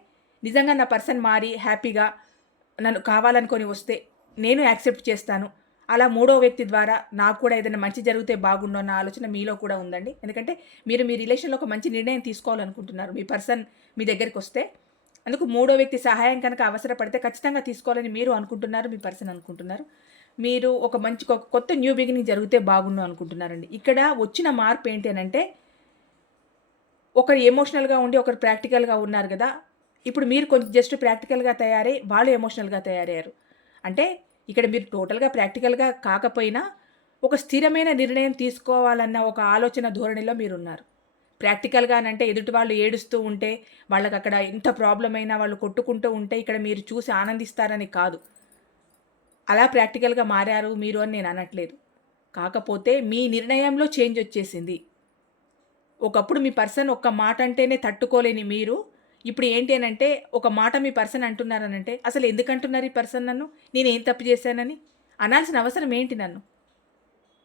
నిజంగా నా పర్సన్ మారి హ్యాపీగా నన్ను కావాలనుకొని వస్తే నేను యాక్సెప్ట్ చేస్తాను. అలా మూడో వ్యక్తి ద్వారా నాకు కూడా ఏదైనా మంచి జరిగితే బాగుండు అన్న ఆలోచన మీలో కూడా ఉందండి. ఎందుకంటే మీరు మీ రిలేషన్లో ఒక మంచి నిర్ణయం తీసుకోవాలనుకుంటున్నారు మీ పర్సన్ మీ దగ్గరికి వస్తే. అందుకు మూడో వ్యక్తి సహాయం కనుక అవసరపడితే ఖచ్చితంగా తీసుకోవాలని మీరు అనుకుంటున్నారు మీ పర్సన్ అనుకుంటున్నారు. మీరు ఒక మంచి కొత్త న్యూ బిగినింగ్ జరిగితే బాగుండు అనుకుంటున్నారండి. ఇక్కడ వచ్చిన మార్పు ఏంటి అని అంటే ఒకరు ఎమోషనల్గా ఉండి ఒకరు ప్రాక్టికల్గా ఉన్నారు కదా ఇప్పుడు మీరు కొంచెం జస్ట్ ప్రాక్టికల్గా తయారై వాళ్ళు ఎమోషనల్గా తయారయ్యారు. అంటే ఇక్కడ మీరు టోటల్గా ప్రాక్టికల్గా కాకపోయినా ఒక స్థిరమైన నిర్ణయం తీసుకోవాలన్న ఒక ఆలోచన ధోరణిలో మీరున్నారు. ప్రాక్టికల్గా అంటే ఎదుటి వాళ్ళు ఏడుస్తూ ఉంటే వాళ్ళకి అక్కడ ఎంత ప్రాబ్లం అయినా వాళ్ళు కొట్టుకుంటూ ఉంటే ఇక్కడ మీరు చూసి ఆనందిస్తారని కాదు. అలా ప్రాక్టికల్గా మారారు మీరు అని నేను అనట్లేదు. కాకపోతే మీ నిర్ణయంలో చేంజ్ వచ్చేసింది. ఒకప్పుడు మీ పర్సన్ ఒక్క మాట అంటేనే తట్టుకోలేని మీరు ఇప్పుడు ఏంటి అని అంటే ఒక మాట మీ పర్సన్ అంటున్నారనంటే అసలు ఎందుకు అంటున్నారు ఈ పర్సన్ నన్ను? నేను ఏం తప్పు చేశానని? అనాల్సిన అవసరం ఏంటి నన్ను?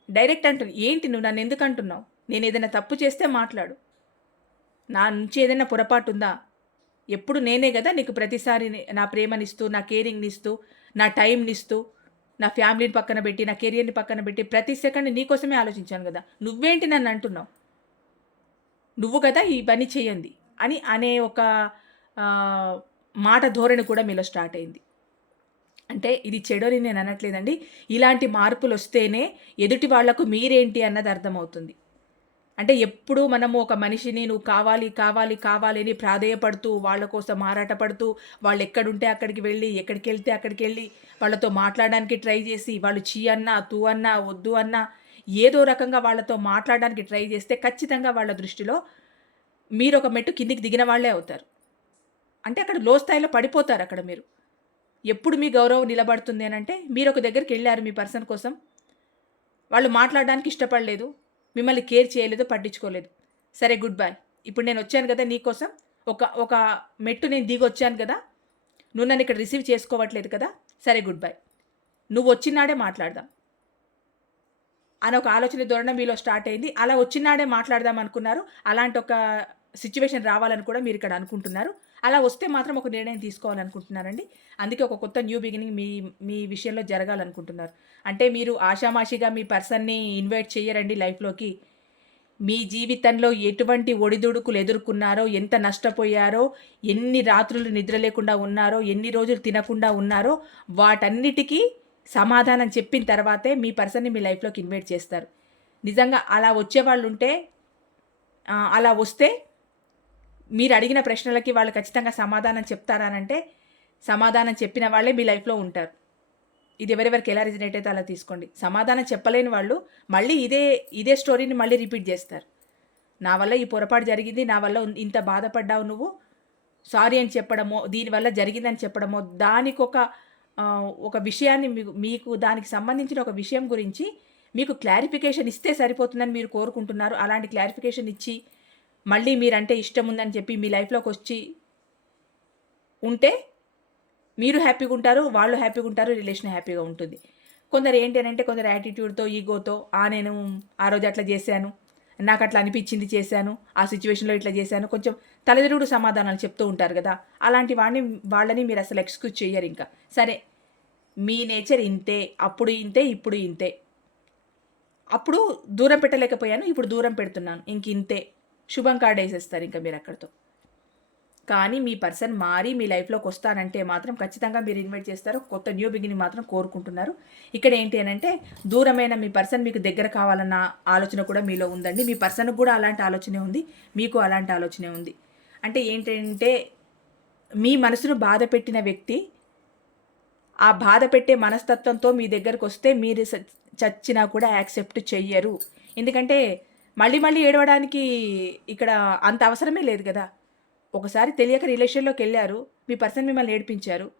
డైరెక్ట్ అంటున్నా ఏంటి నువ్వు నన్ను ఎందుకు అంటున్నావు? నేను ఏదైనా తప్పు చేస్తే మాట్లాడు. నా నుంచి ఏదైనా పొరపాటు ఉందా ఎప్పుడు నేనే కదా నీకు ప్రతిసారి నా ప్రేమనిస్తూ నా కేరింగ్ని ఇస్తూ నా టైంని ఇస్తూ నా ఫ్యామిలీని పక్కన పెట్టి నా కెరియర్ని పక్కన పెట్టి ప్రతి సెకండ్ నీకోసమే ఆలోచించాను కదా. నువ్వేంటి నన్ను అంటున్నావు? నువ్వు కదా ఈ పని చేయండి అని అనే ఒక మాట ధోరణి కూడా మీలో స్టార్ట్ అయింది. అంటే ఇది చెడని నేను అనట్లేదండి. ఇలాంటి మార్పులు వస్తేనే ఎదుటి వాళ్ళకు మీరేంటి అన్నది అర్థమవుతుంది. అంటే ఎప్పుడూ మనము ఒక మనిషిని నువ్వు కావాలి కావాలి కావాలి అని ప్రాధేయపడుతూ వాళ్ళ కోసం ఆరాటపడుతూ వాళ్ళు ఎక్కడుంటే అక్కడికి వెళ్ళి ఎక్కడికి వెళ్తే అక్కడికి వెళ్ళి వాళ్ళతో మాట్లాడడానికి ట్రై చేసి వాళ్ళు చీ అన్నా తూ అన్నా వద్దు అన్నా ఏదో రకంగా వాళ్ళతో మాట్లాడడానికి ట్రై చేస్తే ఖచ్చితంగా వాళ్ళ దృష్టిలో మీరు ఒక మెట్టు కిందికి దిగిన వాళ్ళే అవుతారు. అంటే అక్కడ లో స్థాయిలో పడిపోతారు అక్కడ మీరు. ఎప్పుడు మీ గౌరవం నిలబడుతుంది అని అంటే మీరు ఒక దగ్గరికి వెళ్ళారు మీ పర్సన్ కోసం. వాళ్ళు మాట్లాడడానికి ఇష్టపడలేదు. మిమ్మల్ని కేర్ చేయలేదు పట్టించుకోలేదు. సరే గుడ్ బై. ఇప్పుడు నేను వచ్చాను కదా నీకోసం ఒక ఒక మెట్టు నేను దిగి వచ్చాను కదా. నువ్వు నన్ను ఇక్కడ రిసీవ్ చేసుకోవట్లేదు కదా. సరే గుడ్ బై. నువ్వు వచ్చినాడే మాట్లాడదాం. అని ఒక ఆలోచన ధోరణి మీలో స్టార్ట్ అయింది. అలా వచ్చినాడే మాట్లాడదాం అనుకున్నారు. అలాంటి ఒక సిచ్యువేషన్ రావాలని కూడా మీరు ఇక్కడ అనుకుంటున్నారు. అలా వస్తే మాత్రం ఒక నిర్ణయం తీసుకోవాలనుకుంటున్నారండి. అందుకే ఒక కొత్త న్యూ బిగినింగ్ మీ మీ విషయంలో జరగాలనుకుంటున్నారు. అంటే మీరు ఆషామాషిగా మీ పర్సన్ని ఇన్వైట్ చేయరండి లైఫ్లోకి. మీ జీవితంలో ఎటువంటి ఒడిదుడుకులు ఎదుర్కొన్నారో ఎంత నష్టపోయారో ఎన్ని రాత్రులు నిద్ర లేకుండా ఉన్నారో ఎన్ని రోజులు తినకుండా ఉన్నారో వాటన్నిటికీ సమాధానం చెప్పిన తర్వాతే మీ పర్సన్ని మీ లైఫ్లోకి ఇన్వైట్ చేస్తారు. నిజంగా అలా వచ్చేవాళ్ళు ఉంటే అలా వస్తే మీరు అడిగిన ప్రశ్నలకి వాళ్ళు ఖచ్చితంగా సమాధానం చెప్తారనంటే సమాధానం చెప్పిన వాళ్ళే మీ లైఫ్లో ఉంటారు. ఇది ఎవరెవరికి ఎలా రిజనేట్ అయితే అలా తీసుకోండి. సమాధానం చెప్పలేని వాళ్ళు మళ్ళీ ఇదే ఇదే స్టోరీని మళ్ళీ రిపీట్ చేస్తారు. నా వల్ల ఈ పొరపాటు జరిగింది నా వల్ల ఇంత బాధపడ్డావు నువ్వు సారీ అని చెప్పడమో దీనివల్ల జరిగిందని చెప్పడమో దానికి ఒక ఒక విషయాన్ని మీకు మీకు దానికి సంబంధించిన ఒక విషయం గురించి మీకు క్లారిఫికేషన్ ఇస్తే సరిపోతుందని మీరు కోరుకుంటున్నారు. అలాంటి క్లారిఫికేషన్ ఇచ్చి మళ్ళీ మీరంటే ఇష్టం ఉందని చెప్పి మీ లైఫ్లోకి వచ్చి ఉంటే మీరు హ్యాపీగా ఉంటారు వాళ్ళు హ్యాపీగా ఉంటారు రిలేషన్ హ్యాపీగా ఉంటుంది. కొందరు ఏంటి అని అంటే కొందరు యాటిట్యూడ్తో ఈగోతో ఆ నేను ఆ రోజు అట్లా చేశాను నాకు అట్లా అనిపించింది చేశాను ఆ సిచ్యువేషన్లో ఇట్లా చేశాను కొంచెం తలదిరుగుడు సమాధానాలు చెప్తూ ఉంటారు కదా. అలాంటి వాడిని వాళ్ళని మీరు అసలు ఎక్స్క్యూజ్ చేయరు ఇంకా. సరే మీ నేచర్ ఇంతే అప్పుడు ఇంతే ఇప్పుడు ఇంతే. అప్పుడు దూరం పెట్టలేకపోయాను ఇప్పుడు దూరం పెడుతున్నాను ఇంక ఇంతే. శుభం కార్డ్ వేసేస్తారు ఇంకా మీరు అక్కడితో. కానీ మీ పర్సన్ మారి మీ లైఫ్లోకి వస్తానంటే మాత్రం ఖచ్చితంగా మీరు ఇన్వైట్ చేస్తారు. కొత్త న్యూ బిగినింగ్ మాత్రం కోరుకుంటున్నారు. ఇక్కడ ఏంటి అని అంటే దూరమైన మీ పర్సన్ మీకు దగ్గర కావాలన్న ఆలోచన కూడా మీలో ఉందండి. మీ పర్సన్కి కూడా అలాంటి ఆలోచనే ఉంది. మీకు అలాంటి ఆలోచనే ఉంది. అంటే ఏంటంటే మీ మనసును బాధ పెట్టిన వ్యక్తి ఆ బాధ పెట్టే మనస్తత్వంతో మీ దగ్గరకు వస్తే మీరు చచ్చినా కూడా యాక్సెప్ట్ చెయ్యరు. ఎందుకంటే మళ్ళీ మళ్ళీ ఏడవడానికి ఇక్కడ అంత అవసరమే లేదు కదా. ఒకసారి తెలియక రిలేషన్లోకి వెళ్ళారు. మీ పర్సన్ మిమ్మల్ని ఏడిపించారు.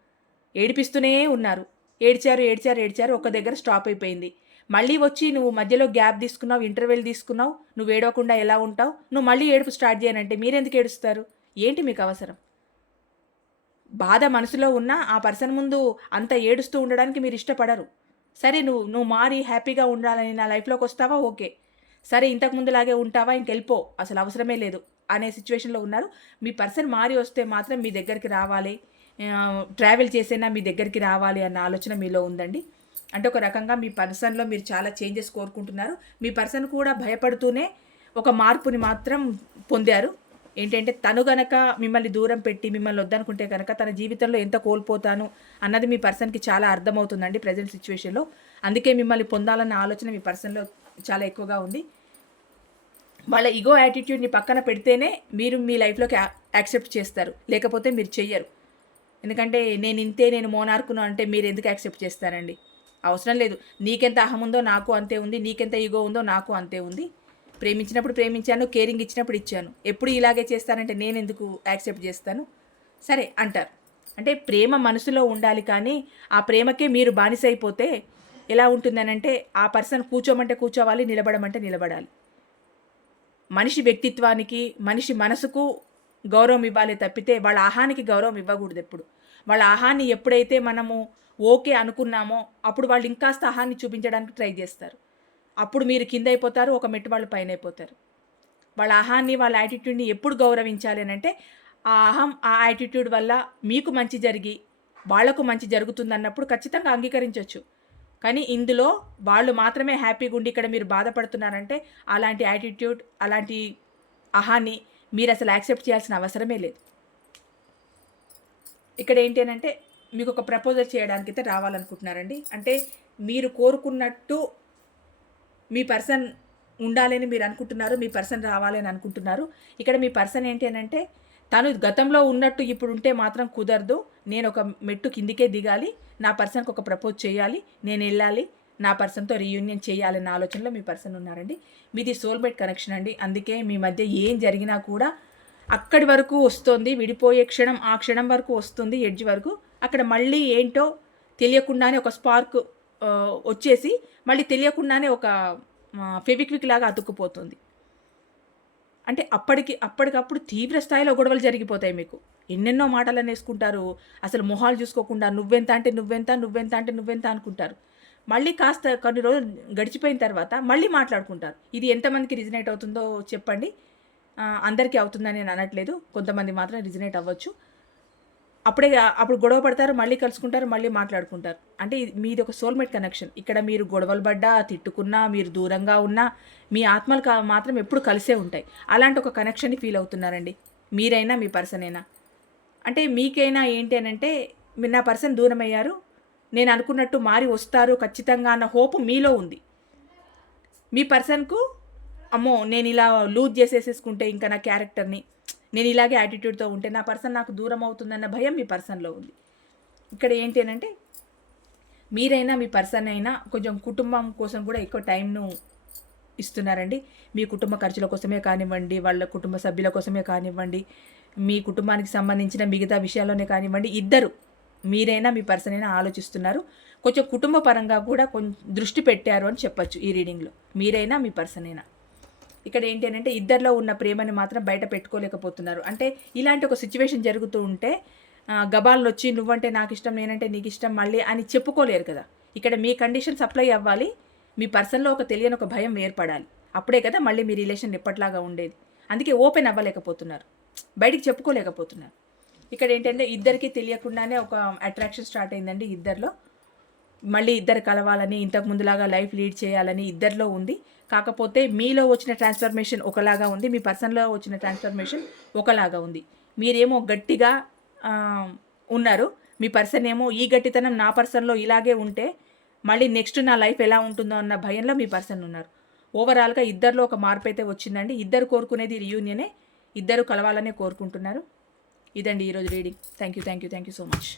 ఏడిపిస్తూనే ఉన్నారు. ఏడ్చారు ఏడ్చారు ఏడ్చారు. ఒక దగ్గర స్టాప్ అయిపోయింది. మళ్ళీ వచ్చి నువ్వు మధ్యలో గ్యాప్ తీసుకున్నావు ఇంటర్వెల్ తీసుకున్నావు. నువ్వు ఏడవకుండా ఎలా ఉంటావు? నువ్వు మళ్ళీ ఏడుపు స్టార్ట్ చేయనంటే మీరెందుకు ఏడుస్తారు? ఏంటి మీకు అవసరం? బాధ మనసులో ఉన్న ఆ పర్సన్ ముందు అంత ఏడుస్తూ ఉండడానికి మీరు ఇష్టపడరు. సరే నువ్వు నువ్వు మారి హ్యాపీగా ఉండాలని నా లైఫ్లోకి వస్తావా? ఓకే. సరే ఇంతకుముందులాగే ఉంటావా? ఇంకెళ్ళిపో. అసలు అవసరమే లేదు. అనే సిచ్యువేషన్లో ఉన్నారు. మీ పర్సన్ మారి వస్తే మాత్రం మీ దగ్గరికి రావాలి. ట్రావెల్ చేసైనా మీ దగ్గరికి రావాలి అన్న ఆలోచన మీలో ఉందండి. అంటే ఒక రకంగా మీ పర్సన్లో మీరు చాలా చేంజెస్ కోరుకుంటున్నారు. మీ పర్సన్ కూడా భయపడుతూనే ఒక మార్పుని మాత్రం పొందారు. ఏంటంటే తను గనక మిమ్మల్ని దూరం పెట్టి మిమ్మల్ని వద్దనుకుంటే కనుక తన జీవితంలో ఎంత కోల్పోతాను అన్నది మీ పర్సన్కి చాలా అర్థమవుతుందండి ప్రజెంట్ సిచ్యువేషన్లో. అందుకే మిమ్మల్ని పొందాలన్న ఆలోచన మీ పర్సన్లో చాలా ఎక్కువగా ఉంది. వాళ్ళ ఇగో యాటిట్యూడ్ని పక్కన పెడితేనే మీరు మీ లైఫ్లోకి యాక్సెప్ట్ చేస్తారు. లేకపోతే మీరు చెయ్యరు. ఎందుకంటే నేను ఇంతే నేను మోనార్కును అంటే మీరు ఎందుకు యాక్సెప్ట్ చేస్తారండి? అవసరం లేదు. నీకెంత అహం ఉందో నాకు అంతే ఉంది. నీకెంత ఈగో ఉందో నాకు అంతే ఉంది. ప్రేమించినప్పుడు ప్రేమించాను కేరింగ్ ఇచ్చినప్పుడు ఇచ్చాను. ఎప్పుడు ఇలాగే చేస్తానంటే నేను ఎందుకు యాక్సెప్ట్ చేస్తాను? సరే అంటారు. అంటే ప్రేమ మనసులో ఉండాలి కానీ ఆ ప్రేమకే మీరు బానిస అయిపోతే ఎలా ఉంటుందనంటే ఆ పర్సన్ కూర్చోమంటే కూర్చోవాలి నిలబడమంటే నిలబడాలి. మనిషి వ్యక్తిత్వానికి మనిషి మనసుకు గౌరవం ఇవ్వాలి తప్పితే వాళ్ళ ఆహానికి గౌరవం ఇవ్వకూడదు ఎప్పుడు. వాళ్ళ ఆహాన్ని ఎప్పుడైతే మనము ఓకే అనుకున్నామో అప్పుడు వాళ్ళు ఇంకాస్త ఆహాన్ని చూపించడానికి ట్రై చేస్తారు. అప్పుడు మీరు కింద అయిపోతారు ఒక మెట్టు వాళ్ళు పైన అయిపోతారు. వాళ్ళ ఆహాన్ని వాళ్ళ యాటిట్యూడ్ని ఎప్పుడు గౌరవించాలి అని అంటే ఆ అహం ఆ యాటిట్యూడ్ వల్ల మీకు మంచి జరిగి వాళ్ళకు మంచి జరుగుతుంది అన్నప్పుడు ఖచ్చితంగా అంగీకరించవచ్చు కానీ ఇందులో వాళ్ళు మాత్రమే హ్యాపీగా ఉండి ఇక్కడ మీరు బాధపడుతున్నారంటే అలాంటి యాటిట్యూడ్ అలాంటి అహాన్ని మీరు అసలు యాక్సెప్ట్ చేయాల్సిన అవసరమే లేదు. ఇక్కడ ఏంటి అంటే మీకు ఒక ప్రపోజల్ చేయడానికి అయితే రావాలనుకుంటున్నారండి. అంటే మీరు కోరుకున్నట్టు మీ పర్సన్ ఉండాలని మీరు అనుకుంటున్నారు మీ పర్సన్ రావాలని అనుకుంటున్నారు. ఇక్కడ మీ పర్సన్ ఏంటి అని అంటే తను గతంలో ఉన్నట్టు ఇప్పుడు ఉంటే మాత్రం కుదరదు నేను ఒక మెట్టు కిందికే దిగాలి నా పర్సన్కి ఒక ప్రపోజ్ చేయాలి నేను వెళ్ళాలి నా పర్సన్తో రీయూనియన్ చేయాలన్న ఆలోచనలో మీ పర్సన్ ఉన్నారండి. మీది సోల్మేట్ కనెక్షన్ అండి. అందుకే మీ మధ్య ఏం జరిగినా కూడా అక్కడి వరకు వస్తుంది విడిపోయే క్షణం ఆ క్షణం వరకు వస్తుంది ఎడ్జ్ వరకు. అక్కడ మళ్ళీ ఏంటో తెలియకుండానే ఒక స్పార్క్ వచ్చేసి మళ్ళీ తెలియకుండానే ఒక ఫెవిక్విక్ లాగా అతుక్కుపోతుంది. అంటే అప్పటికి అప్పటికప్పుడు తీవ్ర స్థాయిలో గొడవలు జరిగిపోతాయి మీకు. ఎన్నెన్నో మాటలు అనేసుకుంటారు అసలు మొహాలు చూసుకోకుండా నువ్వెంత అంటే నువ్వెంత నువ్వెంత అంటే నువ్వెంత అనుకుంటారు. మళ్ళీ కాస్త కొన్ని రోజులు గడిచిపోయిన తర్వాత మళ్ళీ మాట్లాడుకుంటారు. ఇది ఎంతమందికి రిజనేట్ అవుతుందో చెప్పండి. అందరికీ అవుతుందని నేను అనట్లేదు. కొంతమంది మాత్రం రిజనేట్ అవ్వచ్చు. అప్పుడే అప్పుడు గొడవ పడతారు మళ్ళీ కలుసుకుంటారు మళ్ళీ మాట్లాడుకుంటారు. అంటే మీది ఒక సోల్మేట్ కనెక్షన్ ఇక్కడ మీరు గొడవలు పడ్డా తిట్టుకున్నా మీరు దూరంగా ఉన్నా మీ ఆత్మలు మాత్రం ఎప్పుడు కలిసే ఉంటాయి. అలాంటి ఒక కనెక్షన్ని ఫీల్ అవుతున్నారండి. మీరైనా మీ పర్సన్ అయినా. అంటే మీకైనా ఏంటి అని అంటే మీరు నా పర్సన్ దూరం అయ్యారు నేను అనుకున్నట్టు మారి వస్తారు ఖచ్చితంగా అన్న హోప్ మీలో ఉంది. మీ పర్సన్కు అమ్మో నేను ఇలా లూజ్ చేసేసేసుకుంటే ఇంకా నా క్యారెక్టర్ని నేను ఇలాగే యాటిట్యూడ్తో ఉంటే నా పర్సన్ నాకు దూరం అవుతుందన్న భయం మీ పర్సన్లో ఉంది. ఇక్కడ ఏంటి అంటే మీరైనా మీ పర్సన్ అయినా కొంచెం కుటుంబం కోసం కూడా ఎక్కువ టైంను ఇస్తున్నారండి. మీ కుటుంబ ఖర్చుల కోసమే కానివ్వండి వాళ్ళ కుటుంబ సభ్యుల కోసమే కానివ్వండి మీ కుటుంబానికి సంబంధించిన మిగతా విషయాల్లోనే కానివ్వండి ఇద్దరు మీరైనా మీ పర్సన్ అయినా ఆలోచిస్తున్నారు. కొంచెం కుటుంబ పరంగా కూడా కొంచెం దృష్టి పెట్టారు అని చెప్పచ్చు ఈ రీడింగ్లో మీరైనా మీ పర్సన్ అయినా. ఇక్కడ ఏంటి అంటే ఇద్దరిలో ఉన్న ప్రేమని మాత్రం బయట పెట్టుకోలేకపోతున్నారు. అంటే ఇలాంటి ఒక సిచ్యువేషన్ జరుగుతూ ఉంటే గబాల్లో వచ్చి నువ్వంటే నాకు ఇష్టం నేనంటే నీకు ఇష్టం మళ్ళీ అని చెప్పుకోలేరు కదా. ఇక్కడ మీ కండిషన్ సప్లై అవ్వాలి మీ పర్సన్లో ఒక తెలియని ఒక భయం ఏర్పడాలి. అప్పుడే కదా మళ్ళీ మీ రిలేషన్ ఎప్పట్లాగా ఉండేది. అందుకే ఓపెన్ అవ్వలేకపోతున్నారు. బయటికి చెప్పుకోలేకపోతున్నారు. ఇక్కడ ఏంటంటే ఇద్దరికి తెలియకుండానే ఒక అట్రాక్షన్ స్టార్ట్ అయిందండి ఇద్దరిలో. మళ్ళీ ఇద్దరు కలవాలని ఇంతకు ముందులాగా లైఫ్ లీడ్ చేయాలని ఇద్దరిలో ఉంది. కాకపోతే మీలో వచ్చిన ట్రాన్స్ఫర్మేషన్ ఒకలాగా ఉంది మీ పర్సన్లో వచ్చిన ట్రాన్స్ఫర్మేషన్ ఒకలాగా ఉంది. మీరేమో గట్టిగా ఉన్నారు. మీ పర్సన్ ఏమో ఈ గట్టితనం నా పర్సన్లో ఇలాగే ఉంటే మళ్ళీ నెక్స్ట్ నా లైఫ్ ఎలా ఉంటుందో అన్న భయంలో మీ పర్సన్ ఉన్నారు. ఓవరాల్గా ఇద్దరిలో ఒక మార్పు అయితే వచ్చిందండి. ఇద్దరు కోరుకునేది రియూనియనే ఇద్దరు కలవాలనే కోరుకుంటున్నారు. ఇదండి ఈరోజు reading thank you thank you thank you so much